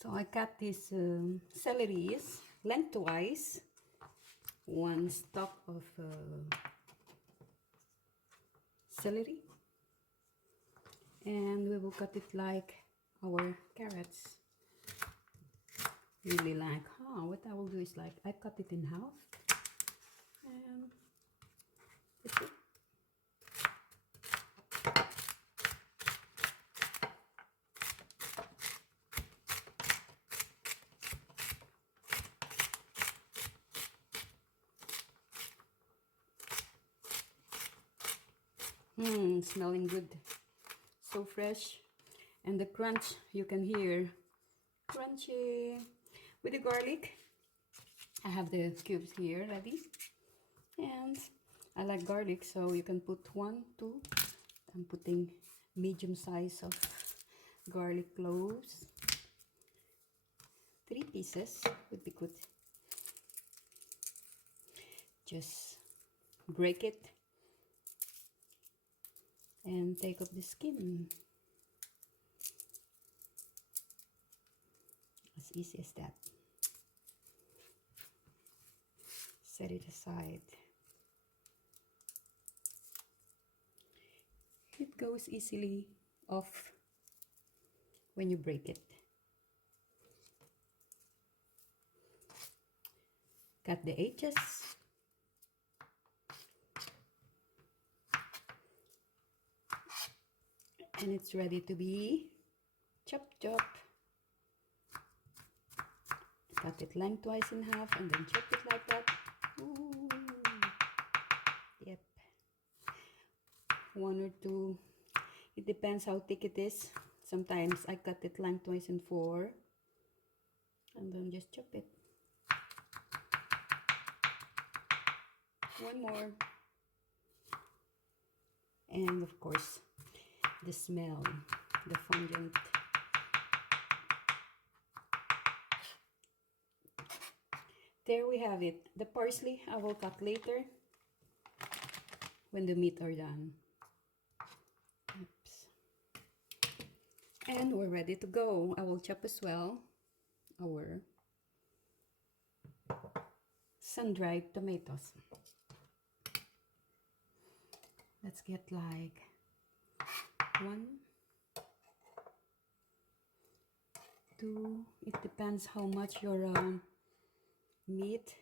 So I cut these celeries lengthwise, one stalk of celery, and we will cut it like our carrots. Really like, what I will do is like I cut it in half, and that's it. Smelling good, so fresh, and the crunch you can hear, crunchy with the garlic. I have the cubes here ready, and I like garlic, so you can put 1, 2. I'm putting medium size of garlic cloves. 3 pieces would be good. Just break it and take off the skin. As easy as that. Set it aside. It goes easily off when you break it. Cut the edges. And it's ready to be chop. Cut it lengthwise in half and then chop it like that. Ooh. Yep. 1 or 2. It depends how thick it is. Sometimes I cut it lengthwise in 4 and then just chop it. 1 more. And of course, the smell, the fondant. There we have it. The parsley I will cut later when the meat are done. Oops. And we're ready to go. I will chop as well our sun-dried tomatoes. Let's get like 1, 2. It depends how much your meat,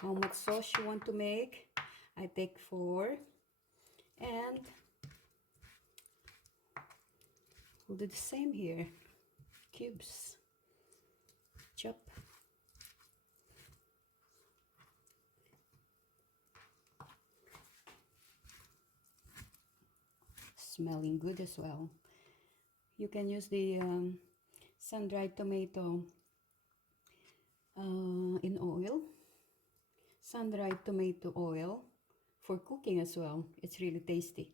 how much sauce you want to make. I take 4, and we'll do the same here. Cubes, chop. Smelling good as well. You can use the sun-dried tomato in oil, sun-dried tomato oil for cooking as well. It's really tasty.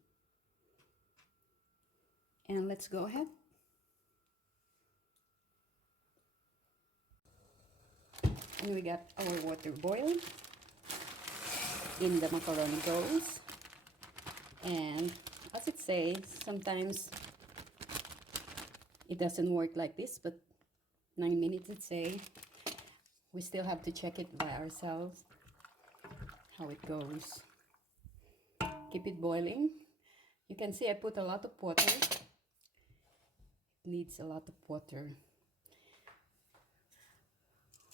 And let's go ahead. And we got our water boiled. In the macaroni goes. And as it says, sometimes it doesn't work like this, but 9 minutes it say. We still have to check it by ourselves how it goes. Keep it boiling. You can see I put a lot of water. It needs a lot of water.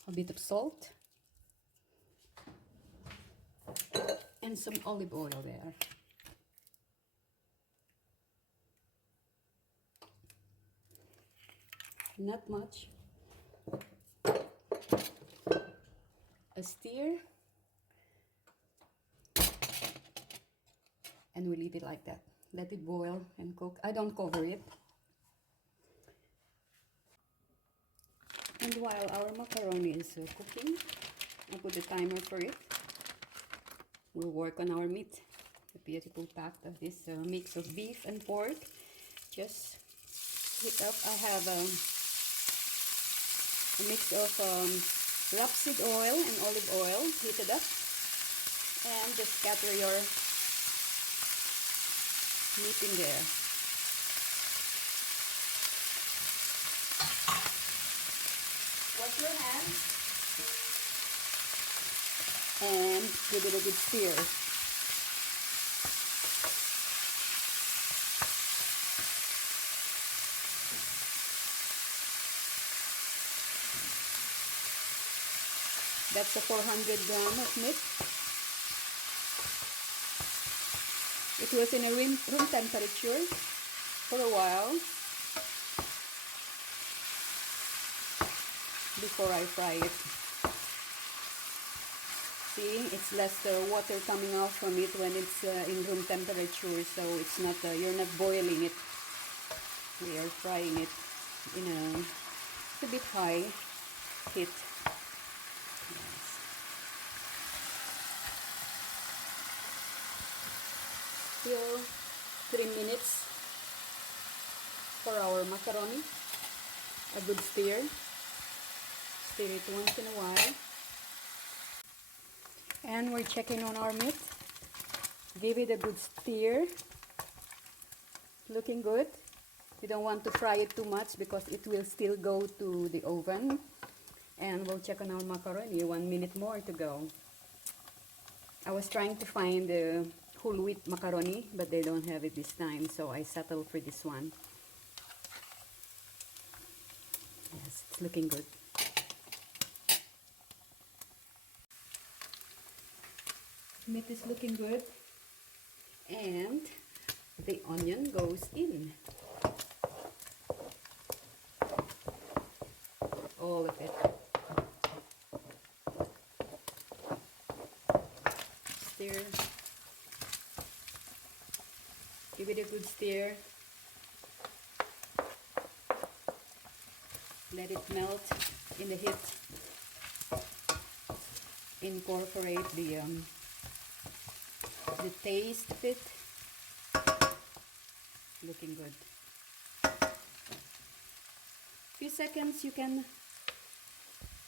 A bit of salt. And some olive oil there. Not much. A stir. And we leave it like that. Let it boil and cook. I don't cover it. And while our macaroni is cooking, I put the timer for it. We'll work on our meat. The beautiful pack of this mix of beef and pork. Just heat up. I have a mix of rapeseed oil and olive oil heated up. And just scatter your meat in there. Wash your hands and give it a good stir. That's a 400 grams of meat. It was in a room temperature for a while before I fry it. See, it's less water coming out from it when it's in room temperature, so it's not you're not boiling it. We are frying it in a bit high heat. Still 3 minutes for our macaroni. A good stir. Stir it once in a while. And we're checking on our meat. Give it a good stir. Looking good. You don't want to fry it too much because it will still go to the oven. And we'll check on our macaroni. 1 minute more to go. I was trying to find the whole wheat macaroni, but they don't have it this time, so I settled for this one. Yes, it's looking good. Meat is looking good, and the onion goes in. All of it. Stir. Give it a good stir. Let it melt in the heat. Incorporate the taste of it. Looking good. Few seconds you can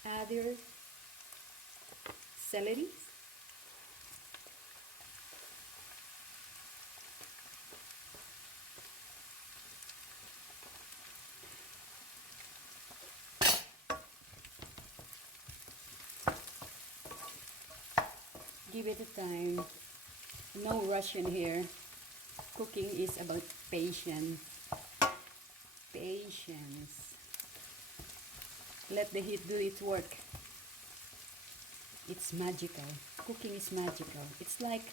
add your celery. Give it a time. No rush in here. Cooking is about patience. Patience. Let the heat do its work. It's magical. Cooking is magical. It's like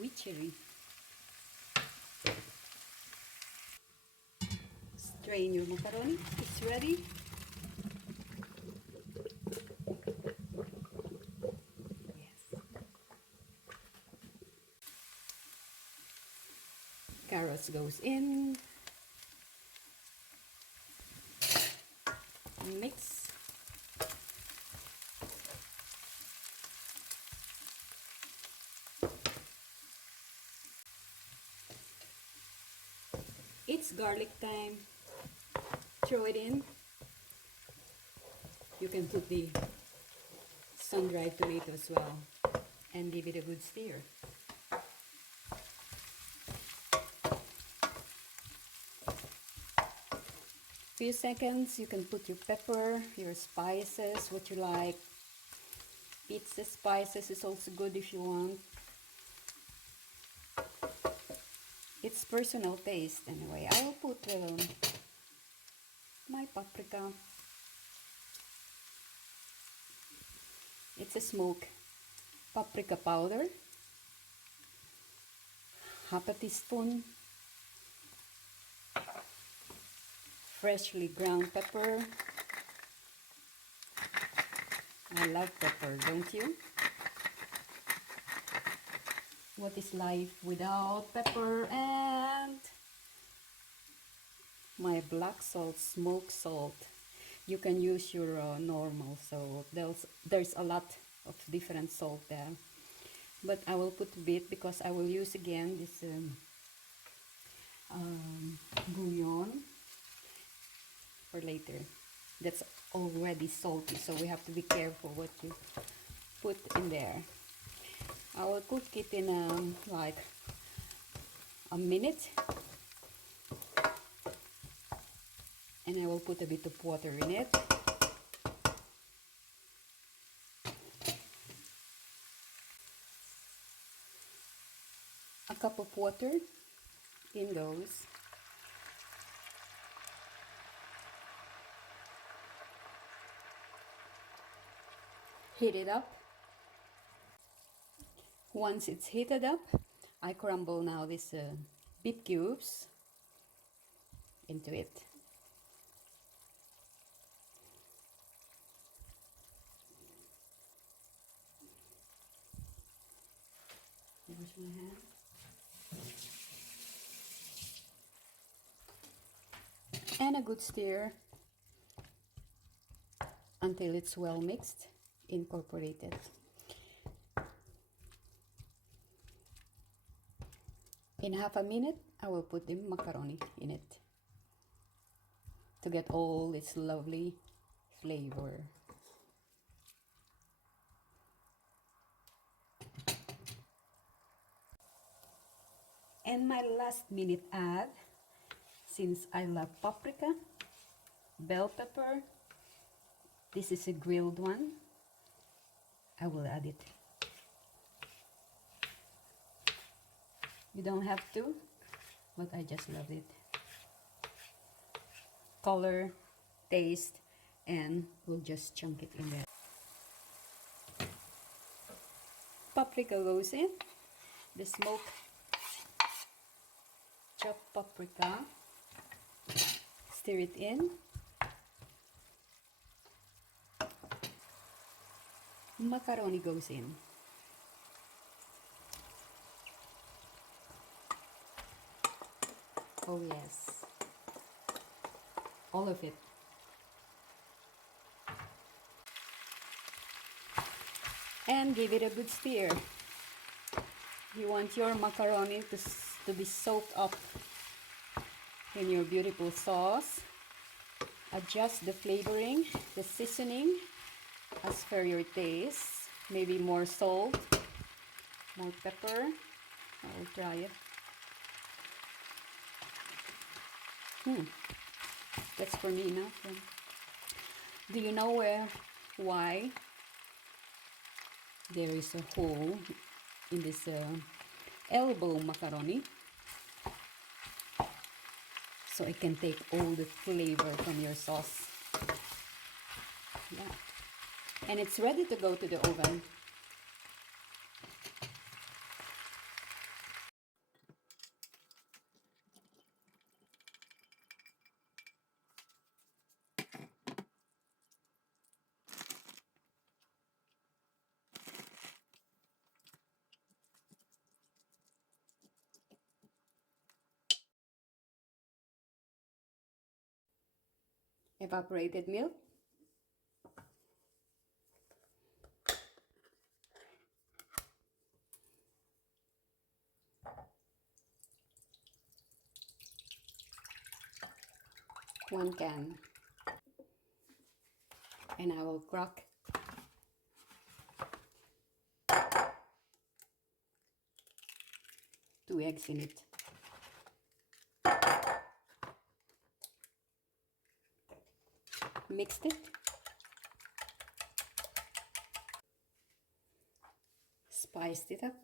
witchery. Strain your macaroni. It's ready. Carrots goes in. Mix. It's garlic time. Throw it in. You can put the sun-dried tomato as well and give it a good stir. Few seconds, you can put your pepper, your spices, what you like. Pizza spices is also good if you want. It's personal taste anyway. I will put my paprika. It's a smoked paprika powder. Half a teaspoon. Freshly ground pepper. I love pepper, don't you? What is life without pepper? And my black salt, smoked salt. You can use your normal salt. There's a lot of different salt there, but I will put a bit because I will use again this bouillon for later. That's already salty, so we have to be careful what you put in there. I will cook it in like a minute, and I will put a bit of water in it. A cup of water in goes. Heat it up. Once it's heated up, I crumble now these beef cubes into it. Wash my hand. And a good stir until it's well mixed, incorporated. In half a minute, I will put the macaroni in it to get all its lovely flavor. And my last minute add, since I love paprika, bell pepper, this is a grilled one, I will add it. You don't have to, but I just love it. Color, taste, and we'll just chunk it in there. Paprika goes in, the smoked chopped paprika, stir it in. Macaroni goes in. Oh yes, all of it. And give it a good stir. You want your macaroni to be soaked up in your beautiful sauce. Adjust the flavoring, the seasoning as per your taste. Maybe more salt, more pepper. I will try it. That's for me now. Do you know why there is a hole in this elbow macaroni? So it can take all the flavor from your sauce. Yeah. And it's ready to go to the oven. Evaporated milk. One can. And I will crack 2 eggs in it. Mixed it. Spiced it up.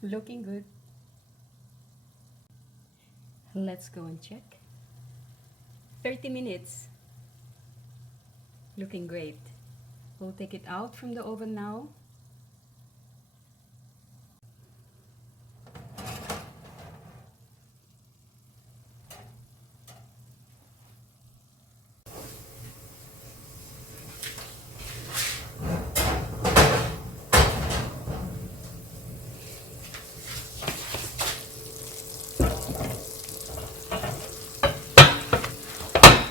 Looking good. Let's go and check. 30 minutes. Looking great. We'll take it out from the oven now.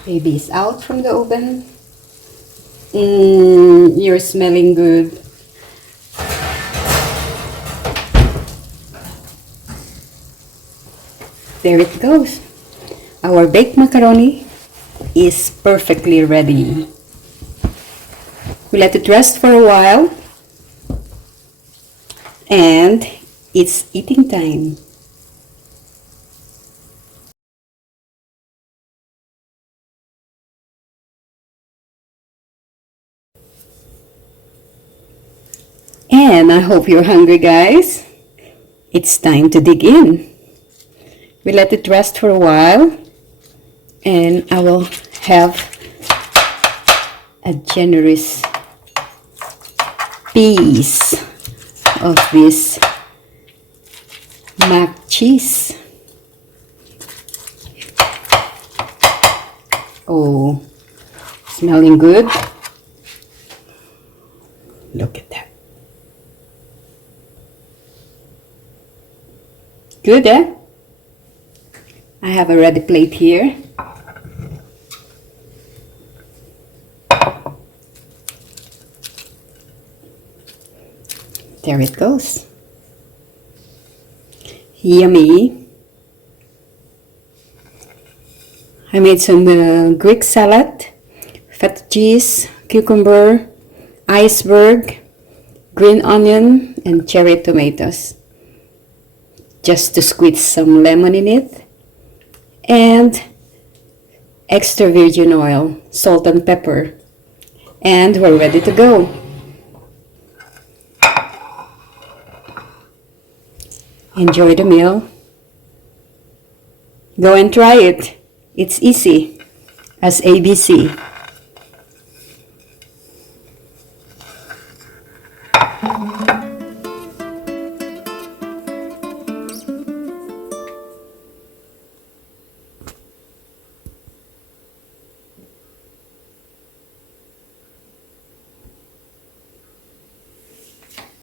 Baby is out from the oven. You're smelling good. There it goes. Our baked macaroni is perfectly ready. We let it rest for a while. And it's eating time. And I hope you're hungry, guys. It's time to dig in. We let it rest for a while, and I will have a generous piece of this mac cheese. Oh, smelling good. Look at that. Good, eh? I have a ready plate here. There it goes. Yummy. I made some Greek salad, feta cheese, cucumber, iceberg, green onion, and cherry tomatoes. Just to squeeze some lemon in it, and extra virgin oil, salt and pepper, and we're ready to go. Enjoy the meal. Go and try it. It's easy as ABC.